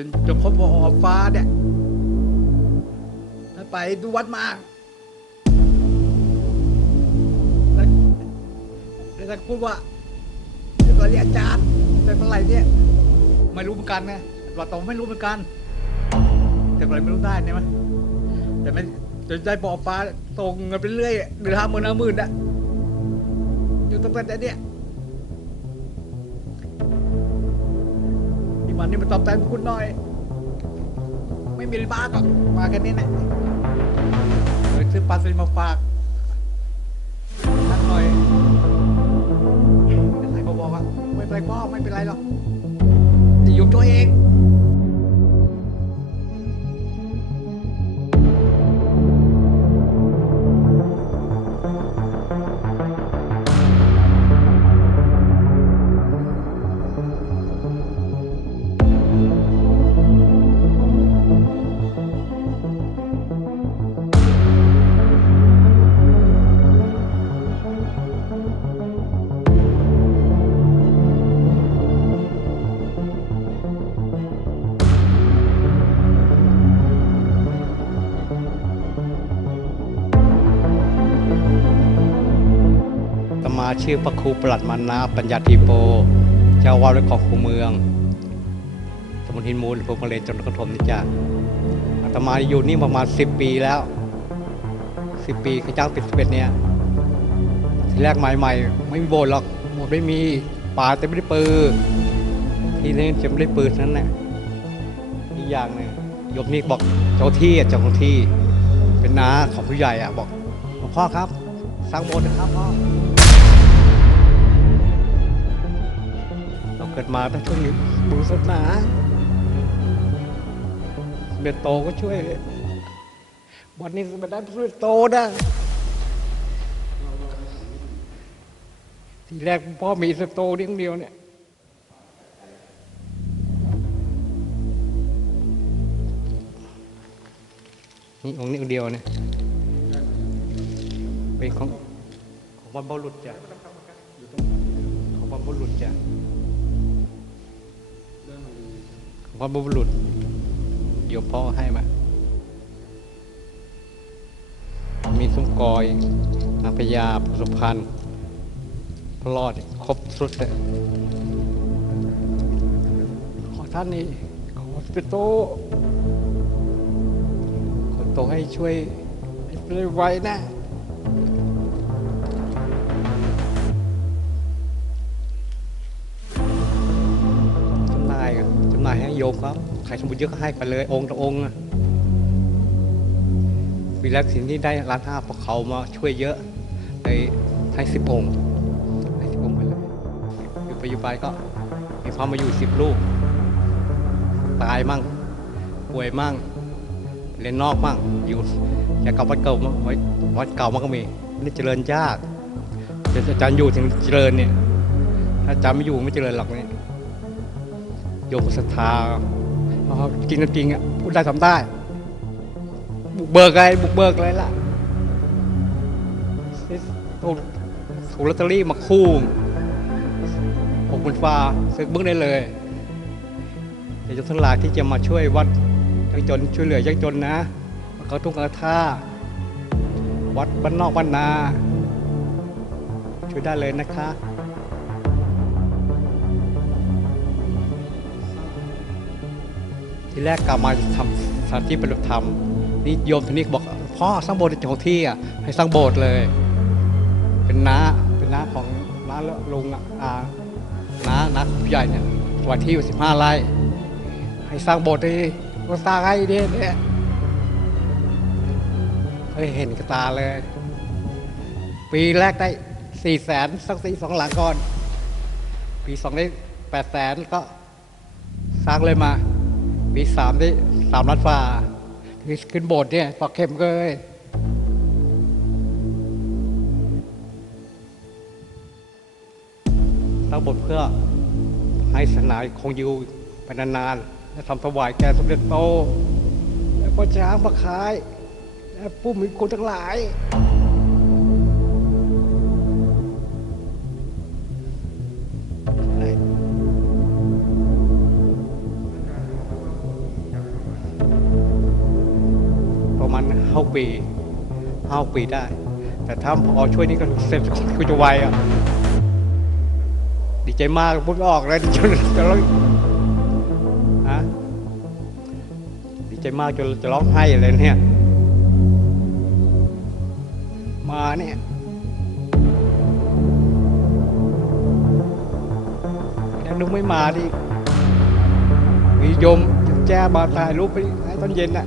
จนจนครบหอบฟ้าเนี่ยท่าไปดูวัดมาแล้วแล้วท่านพูดว่าเดี๋ยวก่อนเรียกอาจารย์เป็นเมื่อไหร่เนี่ย ไม่รู้เหมือนกันไงว่าตองไม่รู้เหมือนกัน แต่อะไรไม่รู้ได้เนี่ยมั้ยแต่ไม่จนได้บอกฟ้าส่งเงินไปเรื่อยเดือนห้าหมื่นห้าหมื่นอะอยู่ตรงนั้นแต่เนี่ย วันนี้มาตอบแทนคุณหน่อย ไม่มีบ้าหรอกมากันนี่แหละเลยซื้อปลาสลิดมาฝากนักหน่อยอะไรก็บอกว่าไม่เป็นไรพ่อไม่เป็นไรหรอกจะอยู่ตัวเอง ชื่อพระครูประหลัดมานาปัญญาธีโป เจ้าวาดวัดของคูเมืองตำบลหินมูลอำเภอพระเลนจังหวัดนครปฐมนี่จ้ะอาตมาอยู่นี่ประมาณสิบปีแล้วสิบปีข้าเจ้าติดสิบเอ็ดเนี่ยทีแรกใหม่ๆ ไม่มีโบสถ์หรอกโบสถ์ไม่มีป่าแต่ไม่ได้ปืนทีนี่จะไม่ได้ปืนนั้นแหละอีกอย่างหนึ่งโยมนี่บอกเจ้าที่เจ้าของที่ เป็นน้าของผู้ใหญ่อะบอกหลวงพ่อครับสร้างโบสถ์นะครับพ่อ เกิดมาต้องช่วยบุญศาสนาเบตโตก็ช่วยวันนี้สมเด็จได้พระสุโตนะทีแรกพ่อมีสโตเดียวเดียวเนี่ยนี่องค์นี้องเดียวเนี่ยเป็นของของบรรพบุรุษจ้ะของบรรพบุรุษจ้ะ บรรพบุรุษโยมพ่อให้มามีซุ้มกอยนาพญาประสบพันธ์พระรอดครบสุดเลยขอท่านนี่ขอเป็นโตขอโตให้ช่วยให้ไวๆนะำหน่าใครสมบูรณ์เยอะก็ให้ไปเลย องค์ต่อองค์อะปีแรกสิ่งที่ได้ร้านห้าพราะเขามาช่วยเยอะเลยให้สิบองค์ให้สิบองค์ไปเลยอยู่ไปอยู่ไปก็มีความมาอยู่สิบลูกตายมั่งป่วยมั่งเรียนนอกมั่งอยู่จากเก่าวัดเก่ามาวัดวัดเก่ามันก็มีนี่เจริญยากอาจารย์อยู่ถึงเจริญเนี่ยถ้าอาจารย์ไม่อยู่ไม่เจริญหรอกเนี่ย โยมศรัทธาจริงๆจริงอะพูดได้ทำได้ บุกเบิกอะไรบุกเบิกอะไรล่ะถูกถูลอตเตอรี่มาคู่หกหมื่นฟ้าซื้อบิ้งได้เลยอยากจะทั้งหลายที่จะมาช่วยวัดยังจนช่วยเหลือยังจนนะเขาทุ่งกระท่าวัดบ้านนอกบ้านนา ช่วยได้เลยนะคะ ที่แรกกลับมาจะทำสถานที่ปฏิบัติธรรมนี่โยมทีนี้บอกพ่อสร้างโบสถ์ในของที่อะให้สร้างโบสถ์เลย เป็นน้าเป็นน้าของน้าลุงอะอ่าน้านักใหญ่เนี่ยวันที่อยู่สิบห้าไร่ให้สร้างโบสถ์ดีก็สร้างให้ดีเนี่ยเคยเห็นกับตาเลย ปีแรกได้สี่แสนสักสี่สองหลังก่อน ปีสองได้แปดแสนก็สร้างเลยมา ปีสามได้สามล้านฝ่าคือขึ้นโบสถ์เนี่ยตอกเข็มเลยสร้างบสถ์เพื่อให้ศาสนาคงอยู่ไปนานๆและทำถวายแก่สมเด็จโต และพระช้างพระคาย และผู้มีคุณทั้งหลาย หกปีห้าปีได้ แต่ถ้าพอช่วยนี่ก็เสร็จก็จะไวอะดีใจมากพูดไม่ออกเลยจนจะร้องฮะดีใจมากจนจะร้องไห้เลยเนี่ย มาเนี่ยยังนึกไม่มาดิมีโยมแจ้มาถ่ายรูปไปให้ตอนเย็นน่ะ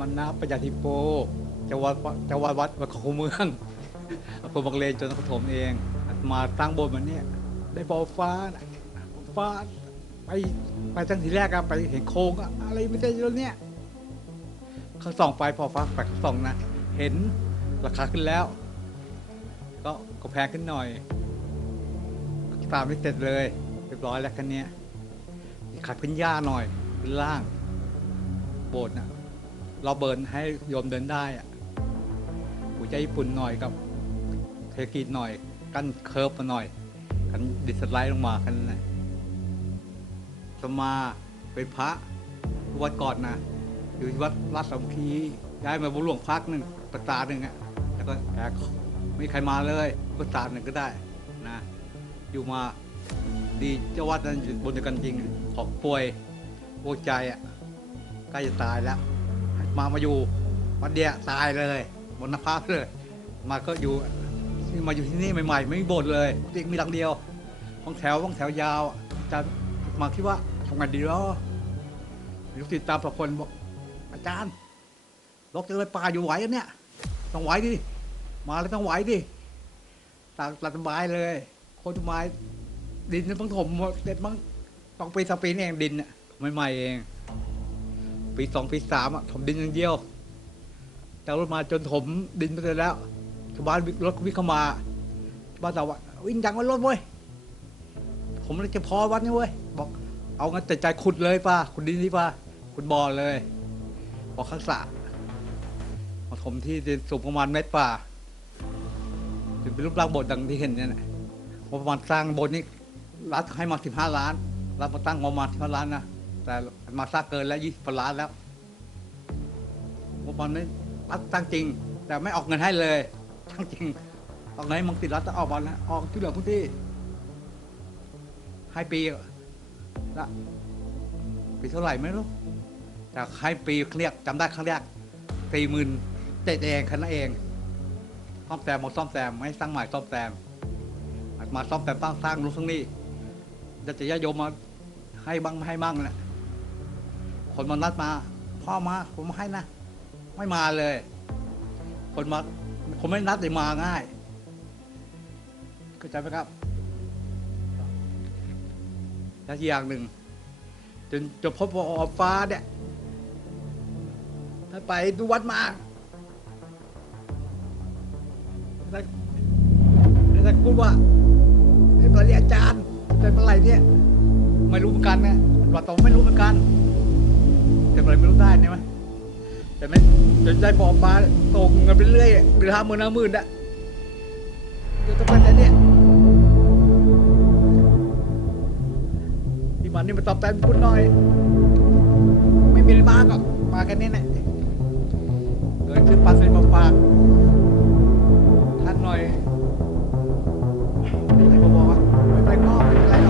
มณะปัญญาธิโปจังหวัดจังหวัดวัดวัดเขาเมืองอำเภอบางเลนจังหวัดปฐมเองมาตั้งโบสถ์มันเนี่ย ได้ปอฟ้าฟ้าไปไปตั้งทีแรกอะไปเห็นโครงอะอะไรไม่ใช่แล้วเนี่ยข้าส่องไปพอฟ้าไปข้าส่องนะเห็นราคาขึ้นแล้ว ก็ก็แพงขึ้นหน่อยตามไม่เสร็จเลยเรียบร้อยแล้วคันนี้ขัดพื้นหญ้าหน่อยพื้นล่าง โบสถ์นะ เราเบิร์นให้โยมเดินได้อะหัวใจญี่ปุ่นหน่อยกับเทกีหน่อยกันเคิร์ฟมาหน่อย กันดิสไลด์ลงมากันนั่นแหละสมาเป็นพระวัดก่อนนะอยู่ที่วัดราชสมคีย้ายมาบุหลวงพักหนึ่งประตาหนึ่งอะแล้วก็แอกไม่มีใครมาเลยประตาหนึ่งก็ได้นะ อยู่มาดีเจ้าวัดนั้นอยู่บนกันจริงขอป่วยปวใจอะใกล้จะตายแล้ว มามาอยู่วันเดียตายเลยบนนภาพเลย มาก็อยู่มาอยู่ที่นี่ใหม่ๆ ไม่มีโบสถ์เลยเด็กมีหลังเดียวห้องแถวห้องแถวยาวอาจารย์มาคิดว่าทำงานดีแล้วลูกติดตามสักคนบอกอาจารย์ลกจะเลยป่าอยู่ไหวอะเนี่ยต้องไหวดิมาแล้วต้องไหวดิตากสบายเลยคนไม้ดินต้องถมหมดเด็ดมั้งต้องปีสปีนเองดินอะใหม่ๆเอง ปีสองปีสามอะถมดินอย่างเดียวแต่รถมาจนถมดินไปเลยแล้วชาวบ้านรถวิ่งเข้ามาชาวบ้านตอบว่าวิ่งจังวันรถเว้ยผมเลยจะพอวันนี้เว้ยบอก เอางั้นแต่ใจขุดเลยป่ะขุดดินนี่ป่ะขุดบ่อเลยบอกข้างสระมาถมที่ดินสูงประมาณเมตรป่าจนเป็นรูปร่างโบสถ์ดังที่เห็นเนี่ยนะประมาณสร้างโบสถ์นี่รัฐให้มาสิบห้าล้านรัฐมาตั้งงบประมาณสิบห้าล้านนะ แต่มาสร้างเกินแล้วยี่สิบล้านแล้วงบประมาณนี้รัฐตั้งจริง แต่ไม่ออกเงินให้เลยตั้งจริงออกเงินมังติดรัฐจะออกมานะออกที่เหลือพื้นที่ให้ปีละปีเท่าไหร่ไม่รู้แต่ให้ปีเรียกจำได้ครั้งแรกสี่หมื่นเจ็ดเองคันนั้นเองซ่อมแซมหมาซ่อมแซมไม่สร้างใหม่ซ่อมแซมมาซ่อมแซมสร้างสร้างรู้นสร้งนี่จะจะญาโยมมาให้บ้างไม่ให้บ้างแหละ คนมานัดมา พ่อมาผมให้นะ ไม่มาเลย คนมาคนไม่นัดเลยมาง่ายเข้าใจไหมครับและอย่างหนึ่งจนจนพบว่าออกฟ้าเนี่ยถ้าไปดูวัดมาแล้วแล้วพูดว่าไอ้ตอนนี้อาจารย์เป็นอะไรเนี่ย ไม่รู้เหมือนกันนะว่าตองไม่รู้เหมือนกัน แต่อะไรไม่รู้ได้เนี่ยไหมแต่ไม่จนได้บอกมาส่งเงินไปเรื่อยเดือนห้าหมื่นห้าหมื่นอะเดี๋ยวต้องไปแต่เนี่ยที่มันนี่มันตอบแทนคุณหน่อย ไม่มีอะไรมากหรอกมาแค่นี้แหละเดินขึ้นปลาใส่มาฝากท่านหน่อยอะไรบอกว่าไม่เป็นไรพ่อไม่เป็นไร